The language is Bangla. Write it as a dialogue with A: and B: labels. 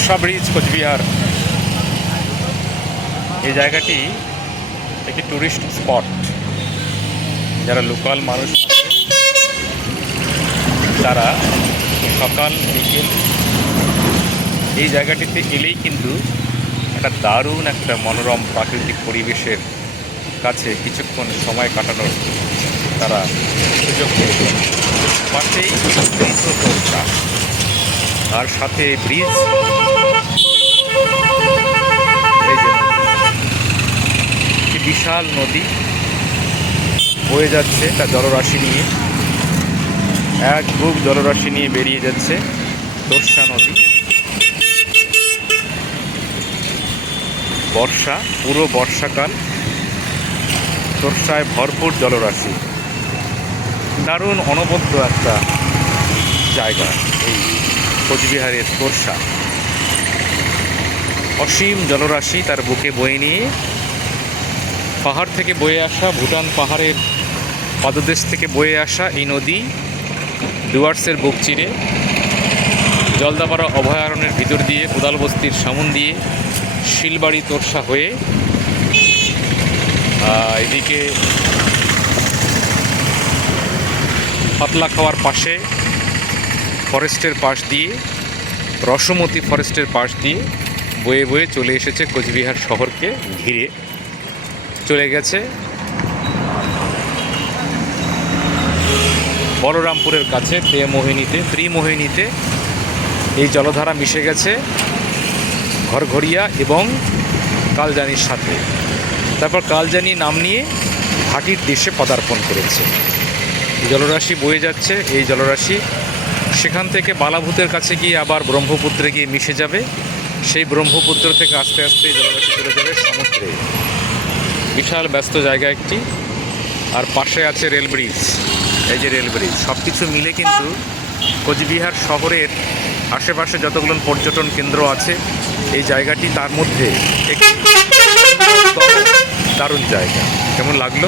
A: তোরসা ব্রিজ কোচবিহার এই জায়গাটি একটি ট্যুরিস্ট স্পট যারা লোকাল মানুষ, তারা সকাল, বিকেল এই জায়গাটিতে এলেই কিন্তু একটা দারুণ একটা মনোরম প্রাকৃতিক পরিবেশের কাছে কিছুক্ষণ সময় কাটানোর তারা সুযোগ পেয়ে যায়। পাশেই আর সাথে ব্রিজ। বিশাল নদী। বয়ে যাচ্ছে তার জলরাশি নিয়ে। এক বুক জলরাশি নিয়ে বেরিয়ে যাচ্ছে তোরসা নদী। বর্ষা, পুরো বর্ষাকাল তোরসায় ভরপুর জলরাশি। দারুণ অনবদ্য একটা জায়গা এই। কোচবিহারের তোরসা অসীম জলরাশি তার বুকে বয়ে নিয়ে পাহাড় থেকে বয়ে আসা, ভুটান পাহাড়ের পাদদেশ থেকে বয়ে আসা এই নদী ডুয়ার্সের বুক চিরে। জলদাপাড়া অভয়ারণ্যের ভিতর দিয়ে, কোদাল বস্তির সামন দিয়ে শিলবাড়ি তোরসা হয়ে এদিকে পাতলা খাওয়ার পাশে ফরেস্টের পাশ দিয়ে, রসমতি ফরেস্টের পাশ দিয়ে বয়ে বয়ে চলে এসেছে কোচবিহার শহরকে ঘিরে। চলে গেছে বলরামপুরের কাছে, প্রিয়মোহিনীতে ত্রিমোহিনীতে এই জলধারা মিশে গেছে ঘরঘরিয়া এবং কালজানির সাথে। তারপর কালজানি নাম নিয়ে ঘাটির দেশে পদার্পণ করেছে। জলরাশি বয়ে যাচ্ছে, এই জলরাশি সেখান থেকে বালাভূতের কাছে গিয়ে আবার ব্রহ্মপুত্রে গিয়ে মিশে যাবে। সেই ব্রহ্মপুত্র থেকে আস্তে আস্তে জলরাশি চলে যাবে সমুদ্রে। বিশাল ব্যস্ত জায়গা একটি। আর পাশে আছে রেল ব্রিজ। এই যে রেল ব্রিজ সব কিছু মিলে কিন্তু কোচবিহার শহরের আশেপাশে যতগুলো পর্যটন কেন্দ্র আছে, এই জায়গাটি তার মধ্যে একটি দারুণ জায়গা। কেমন লাগল?